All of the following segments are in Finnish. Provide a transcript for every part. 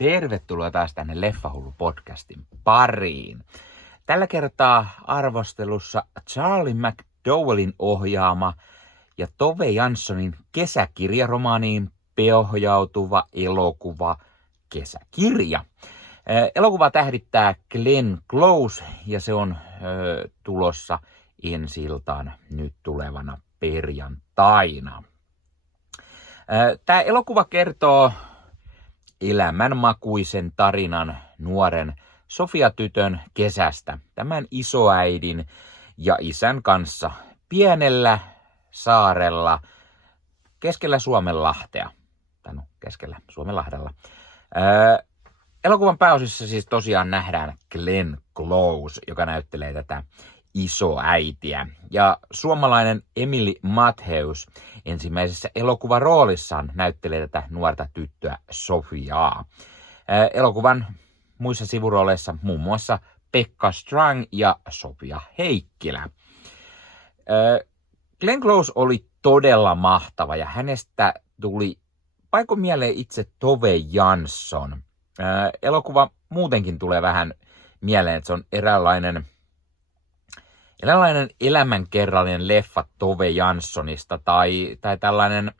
Tervetuloa taas tänne Leffahullu-podcastin pariin. Tällä kertaa arvostelussa Charlie McDowellin ohjaama ja Tove Janssonin kesäkirjaromaaniin pohjautuva elokuva Kesäkirja. Elokuva tähdittää Glenn Close ja se on tulossa ensi-iltaan nyt tulevana perjantaina. Tämä elokuva kertoo elämänmakuisen tarinan nuoren Sofia-tytön kesästä tämän isoäidin ja isän kanssa pienellä saarella keskellä Suomenlahtea. Keskellä Suomenlahdella. Elokuvan pääosissa siis tosiaan nähdään Glenn Close, joka näyttelee tätä isoäitiä. Ja suomalainen Emily Matthews ensimmäisessä elokuvan roolissaan näyttelee tätä nuorta tyttöä Sofiaa. Elokuvan muissa sivurooleissa muun muassa Pekka Strang ja Sofia Heikkilä. Glenn Close oli todella mahtava ja hänestä tuli paikoin mieleen itse Tove Jansson. Elokuva muutenkin tulee vähän mieleen, että se on eräänlainen elämänkerrallinen leffa Tove Janssonista tai tällainen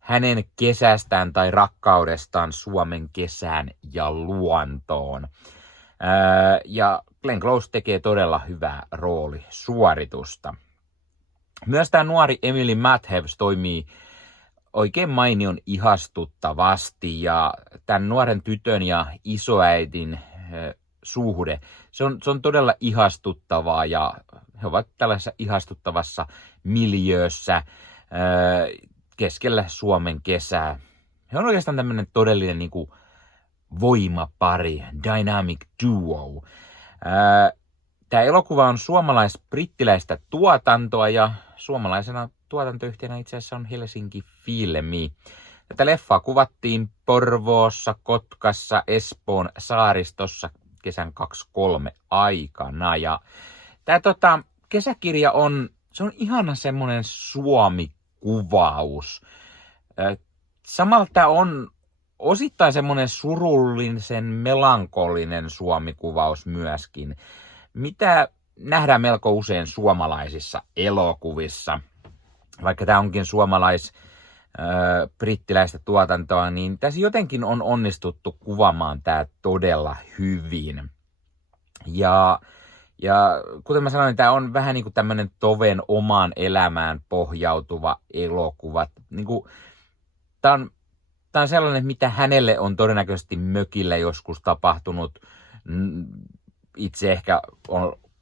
hänen kesästään tai rakkaudestaan Suomen kesään ja luontoon. Ja Glenn Close tekee todella hyvää roolisuoritusta. Myös tämä nuori Emily Matthews toimii oikein mainion ihastuttavasti ja tämän nuoren tytön ja isoäidin suhde, se on todella ihastuttavaa ja he ovat tällaisessa ihastuttavassa miljöössä keskellä Suomen kesää. He on oikeastaan tämmöinen todellinen niin kuin voimapari, dynamic duo. Tämä elokuva on suomalais-brittiläistä tuotantoa ja suomalaisena tuotantoyhtiönä itse asiassa on Helsinki Filmi. Tätä leffaa kuvattiin Porvoossa, Kotkassa, Espoon saaristossa kesän 23 aikana. Ja tämä kesäkirja on ihana semmoinen Suomi-kuvaus. Samalla tämä on osittain semmoinen surullisen melankolinen Suomi-kuvaus myöskin, mitä nähdään melko usein suomalaisissa elokuvissa. Vaikka tämä onkin brittiläistä tuotantoa, niin tässä jotenkin on onnistuttu kuvaamaan tämä todella hyvin. Ja kuten mä sanoin, tämä on vähän niin kuin tämmöinen Toven omaan elämään pohjautuva elokuva. Niin kuin, tämä on sellainen, mitä hänelle on todennäköisesti mökillä joskus tapahtunut. Itse ehkä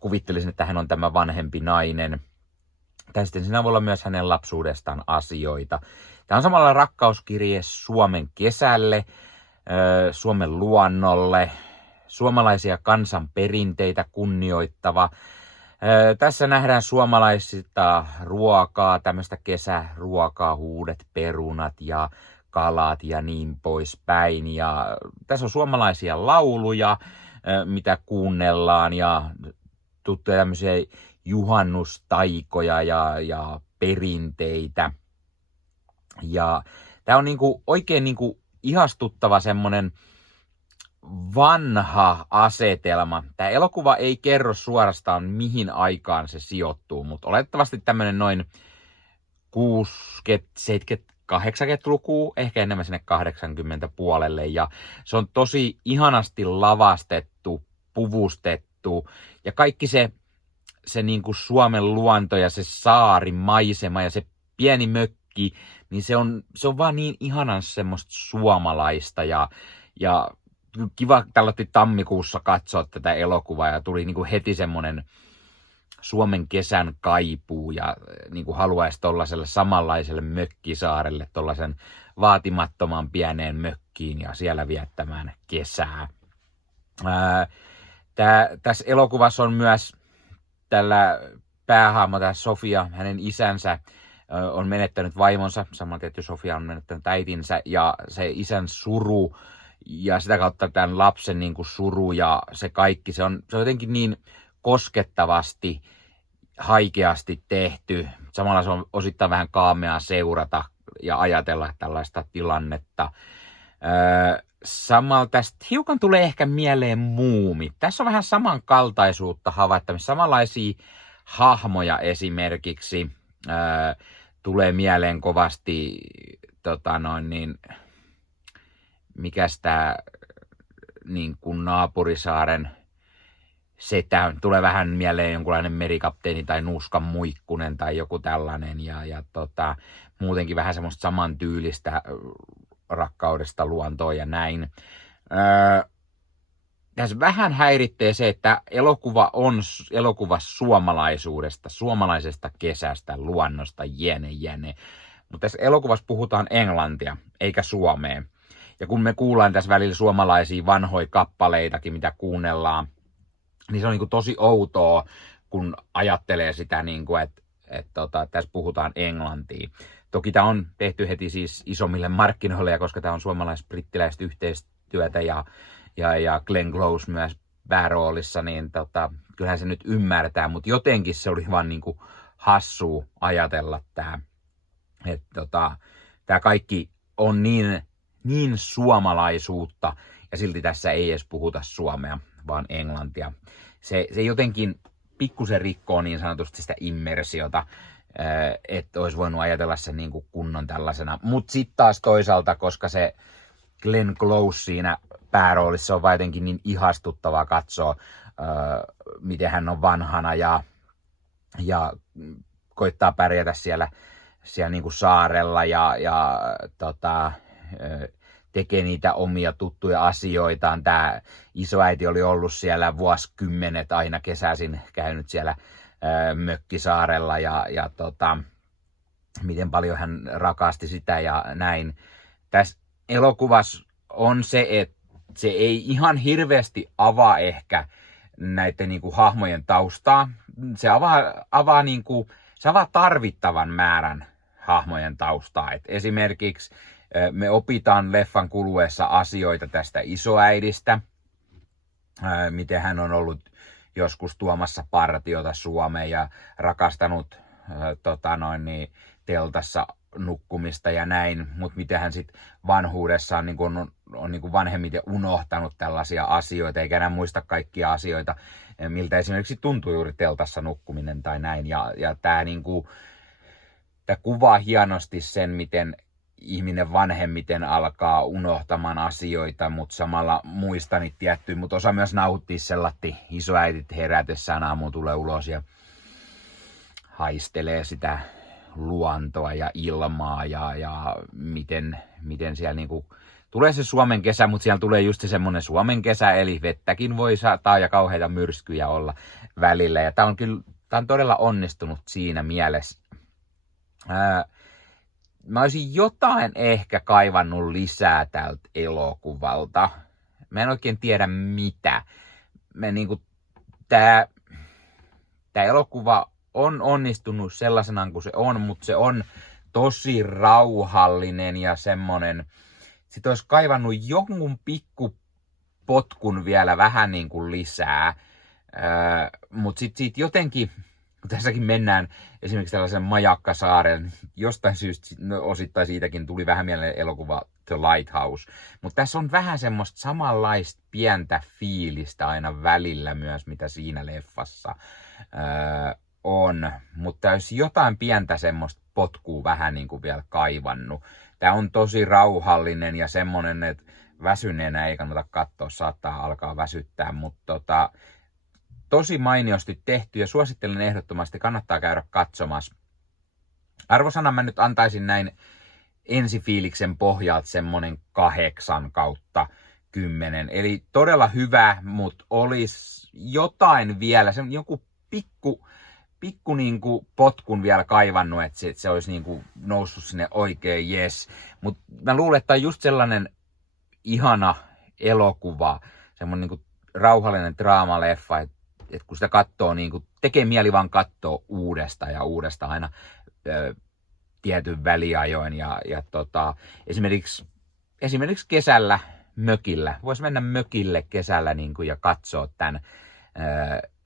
kuvittelisin, että hän on tämä vanhempi nainen. Tai sitten siinä voi olla myös hänen lapsuudestaan asioita. Tämä on samalla rakkauskirje Suomen kesälle, Suomen luonnolle, suomalaisia kansanperinteitä kunnioittava. Tässä nähdään suomalaisista ruokaa, tämmöistä kesäruokaa, huudet, perunat ja kalat ja niin poispäin. Ja tässä on suomalaisia lauluja, mitä kuunnellaan ja tuttuja tämmöisiä juhannustaikoja ja perinteitä. Ja tämä on oikein ihastuttava semmoinen vanha asetelma. Tämä elokuva ei kerro suorastaan mihin aikaan se sijoittuu, mutta olettavasti tämmöinen noin 60, 70, 80-lukua, ehkä enemmän sinne 80 puolelle. Ja se on tosi ihanasti lavastettu, puvustettu ja kaikki se Suomen luonto ja se saarimaisema ja se pieni mökki, niin se on vaan niin ihanan semmoista suomalaista ja kiva tällä tammikuussa katsoa tätä elokuvaa ja tuli heti semmoinen Suomen kesän kaipuu ja haluaisi tuollaiselle samanlaiselle mökkisaarelle, tuollaisen vaatimattoman pieneen mökkiin ja siellä viettämään kesää. Tässä elokuvassa on myös tällä päähahmo, tämä Sofia, hänen isänsä on menettänyt vaimonsa, samalla tietysti Sofia on menettänyt äitinsä ja se isän suru ja sitä kautta tämän lapsen suru ja se kaikki, se on jotenkin niin koskettavasti, haikeasti tehty. Samalla se on osittain vähän kaameaa seurata ja ajatella tällaista tilannetta. Samalla tästä hiukan tulee ehkä mieleen Muumi. Tässä on vähän samankaltaisuutta havaittavissa. Samanlaisia hahmoja esimerkiksi. Tulee mieleen kovasti, mikäs tää niin kuin Naapurisaaren setä, tulee vähän mieleen jonkunlainen merikapteeni tai Nuuskan Muikkunen tai joku tällainen ja muutenkin vähän semmoista samantyylistä rakkaudesta luontoon ja näin. Tässä vähän häiritsee se, että elokuva on elokuva suomalaisuudesta, suomalaisesta kesästä, luonnosta, jene. Mutta tässä elokuvassa puhutaan englantia, eikä suomea. Ja kun me kuullaan tässä välillä suomalaisia vanhoja kappaleitakin, mitä kuunnellaan, niin se on niin kuin tosi outoa, kun ajattelee sitä, niin kuin, että tässä puhutaan englantia. Toki tämä on tehty heti siis isommille markkinoille, koska tämä on suomalais-brittiläistä yhteistyötä ja Glenn Close myös pääroolissa, niin kyllähän se nyt ymmärtää, mutta jotenkin se oli vaan niin kuin hassua ajatella tämä, että tämä kaikki on niin suomalaisuutta ja silti tässä ei edes puhuta suomea, vaan englantia. Se jotenkin pikkusen rikkoo niin sanotusti sitä immersiota, että olisi voinut ajatella sen niin kuin kunnon tällaisena. Mutta sitten taas toisaalta, koska se Glenn Close siinä pääroolissa on jotenkin niin ihastuttavaa katsoa, miten hän on vanhana ja koittaa pärjätä siellä niin kuin saarella ja tekee niitä omia tuttuja asioitaan. Tämä isoäiti oli ollut siellä vuosikymmenet aina kesäisin käynyt siellä mökkisaarella ja miten paljon hän rakasti sitä ja näin. Tässä elokuvassa on se, että se ei ihan hirveästi avaa ehkä näiden niinku hahmojen taustaa. Se avaa niinku, se avaa tarvittavan määrän hahmojen taustaa. Et esimerkiksi me opitaan leffan kuluessa asioita tästä isoäidistä, miten hän on ollut joskus tuomassa partiota Suomeen ja rakastanut teltassa nukkumista ja näin, mutta miten hän sitten vanhuudessaan on niin kuin vanhemmiten unohtanut tällaisia asioita, eikä enää muista kaikkia asioita, miltä esimerkiksi tuntuu juuri teltassa nukkuminen tai näin. Ja tämä niinku, kuvaa hienosti sen, miten ihminen vanhemmiten alkaa unohtamaan asioita, mutta samalla muistaa niitä tiettyjä, mutta osaa myös nauttia sellatti isoäidit herätessään aamuun tulee ulos ja haistelee sitä luontoa ja ilmaa ja miten siellä niinku tulee se Suomen kesä, mutta siellä tulee just se semmoinen Suomen kesä, eli vettäkin voi sataa ja kauheita myrskyjä olla välillä. Ja tää on todella onnistunut siinä mielessä. Mä olisin jotain ehkä kaivannut lisää tältä elokuvalta. Mä en oikein tiedä mitä. Tää elokuva on onnistunut sellaisena kuin se on, mutta se on tosi rauhallinen ja semmonen. Sitten olisi kaivannut jonkun pikkupotkun vielä vähän niin kuin lisää. Mutta sitten siitä jotenkin, kun tässäkin mennään esimerkiksi tällaisen majakkasaaren, jostain syystä osittain siitäkin tuli vähän mieleen elokuva The Lighthouse. Mutta tässä on vähän semmoista samanlaista pientä fiilistä aina välillä myös, mitä siinä leffassa on. Mutta olisi jotain pientä semmoista potkua vähän niin kuin vielä kaivannut. Tämä on tosi rauhallinen ja semmonen, että väsyneenä ei kannata katsoa, saattaa alkaa väsyttää, mutta tosi mainiosti tehty ja suosittelen ehdottomasti, kannattaa käydä katsomassa. Arvosanan mä nyt antaisin näin ensifiiliksen pohjalta semmonen 8/10. Eli todella hyvä, mutta olisi jotain vielä, joku pikku niinku potkun vielä kaivannut, että se olisi niinku noussut sinne oikein jes. Mutta mä luulen, että on just sellainen ihana elokuva, semmoinen niinku rauhallinen draamaleffa, että kun sitä katsoo, niinku, tekee mieli vaan katsoa uudestaan ja uudestaan aina tietyn väliajoin. Ja esimerkiksi kesällä mökillä, voisi mennä mökille kesällä niinku, ja katsoa tämän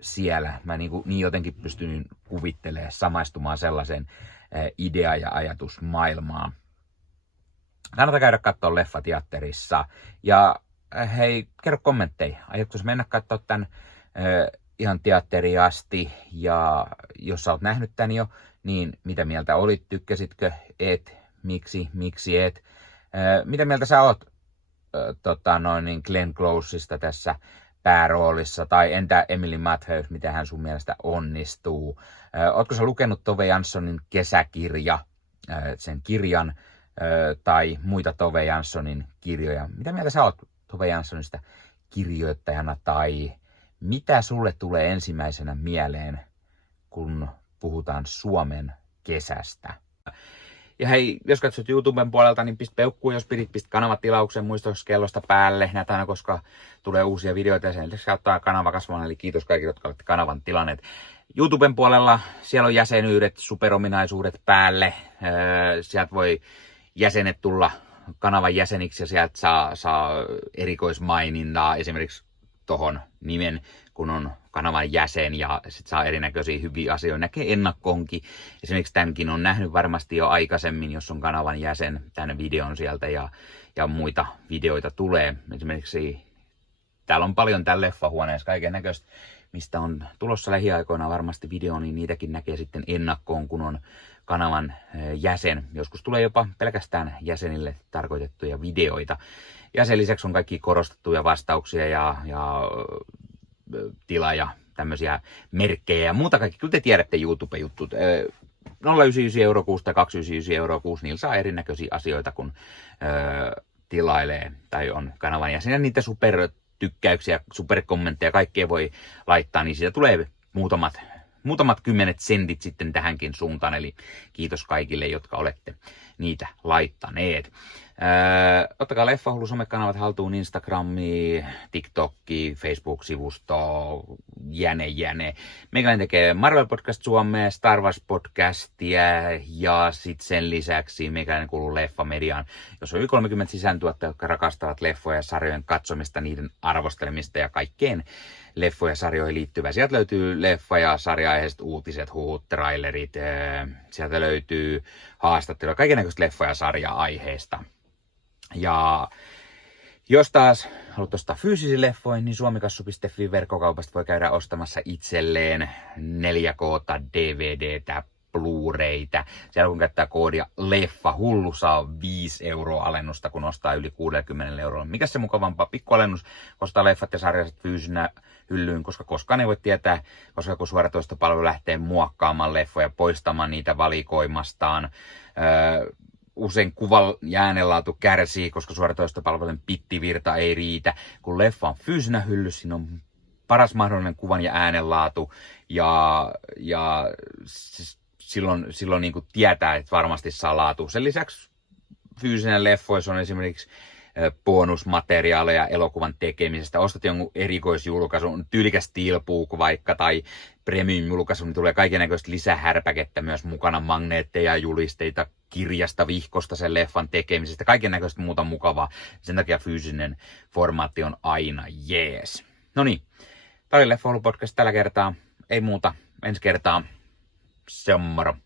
siellä. Mä niin jotenkin pystyn kuvittelemaan, samaistumaan sellaisen idea- ja ajatusmaailmaan. Kannattaa käydä katsoa leffa teatterissa. Ja hei, kerro kommentteja. Aiotko mennä katsoa tämän ihan teatteriin asti? Ja jos sä oot nähnyt tän jo, niin mitä mieltä olit? Tykkäsitkö? Et? Miksi et? Mitä mieltä sä oot Glenn Closesta tässä pääroolissa? Tai entä Emily Matthews, miten hän sun mielestä onnistuu? Ootko sä lukenut Tove Janssonin Kesäkirja, sen kirjan, tai muita Tove Janssonin kirjoja? Mitä mieltä sä oot Tove Janssonista kirjoittajana, tai mitä sulle tulee ensimmäisenä mieleen, kun puhutaan Suomen kesästä? Ja hei, jos katsot YouTuben puolelta, niin pistä peukkuun, jos pistä kanavatilauksen muistoskellosta päälle näitä aina, koska tulee uusia videoita ja sen lisäksi auttaa kanava kasvamaan, eli kiitos kaikille, jotka olette kanavan tilanneet. YouTuben puolella siellä on jäsenyydet, superominaisuudet päälle, sieltä voi jäsenet tulla kanavan jäseniksi ja sieltä saa erikoismainintaa esimerkiksi tohon nimen, kun on kanavan jäsen ja sit saa erinäköisiä hyviä asioita, näkee ennakkoonkin. Esimerkiksi tämänkin on nähnyt varmasti jo aikaisemmin, jos on kanavan jäsen, tämän videon sieltä ja muita videoita tulee. Esimerkiksi täällä on paljon täällä leffahuoneessa kaiken näköistä, mistä on tulossa lähiaikoina varmasti video, niin niitäkin näkee sitten ennakkoon, kun on kanavan jäsen. Joskus tulee jopa pelkästään jäsenille tarkoitettuja videoita. Ja sen lisäksi on kaikki korostettuja vastauksia ja tila ja tämmöisiä merkkejä ja muuta kaikki. Kyllä te tiedätte YouTube-juttut. 0,99 € kuussa tai 2,99 € kuussa, niillä saa erinäköisiä asioita, kun tilailee tai on kanavan jäsen. Ja niitä supertykkäyksiä, superkommentteja, kaikkea voi laittaa, niin siitä tulee muutamat kymmenet sentit sitten tähänkin suuntaan, eli kiitos kaikille, jotka olette niitä laittaneet. Ottakaa Leffahullu somekanavat haltuun, Instagrami, TikTokki, Facebook-sivusto, jäne. Meikäläinen tekee Marvel Podcast Suomea, Star Wars Podcastia ja sitten sen lisäksi meikäläinen kuuluu Leffamediaan, jos on yli 30 sisääntuottajia, jotka rakastavat leffoja ja sarjojen katsomista, niiden arvostelemista ja kaikkeen leffoja ja sarjoihin liittyvää. Sieltä löytyy leffa- ja sarja-aiheiset uutiset, huhut, trailerit, sieltä löytyy haastatteluja, kaikennäköistä leffa- ja sarja-aiheesta. Ja jos taas haluat ostaa fyysisiä leffoja, niin suomikassu.fi verkkokaupasta voi käydä ostamassa itselleen 4K:ta, DVDtä, Blu-raytä. Siellä kun käyttää koodia Leffahullu, saa 5 € alennusta, kun ostaa yli 60 €. Mikä se mukavampaa? Pikkualennus, ostaa leffat ja sarjaiset fyysinä hyllyyn, koska koskaan ei voi tietää, koska kun suoratoistopalvelu lähtee muokkaamaan leffoja, poistamaan niitä valikoimastaan. Usein kuvan ja äänenlaatu kärsii, koska suoratoistopalvelun pittivirta ei riitä. Kun leffa on fyysinä hyllyssä, siinä on paras mahdollinen kuvan ja äänenlaatu ja silloin niin kuin tietää, että varmasti saa laatu. Sen lisäksi fyysinen leffoissa on esimerkiksi bonusmateriaaleja elokuvan tekemisestä. Ostat jonkun erikoisjulkaisun, tyylikäs steelbook vaikka tai premium-julkaisu, niin tulee kaikennäköistä lisähärpäkettä myös mukana, magneetteja, julisteita, kirjasta, vihkosta sen leffan tekemisestä, kaikennäköistä muuta mukavaa. Sen takia fyysinen formaatti on aina jees. Noniin, tää oli Leffahullu podcast tällä kertaa. Ei muuta, ensi kertaa. Se on moro.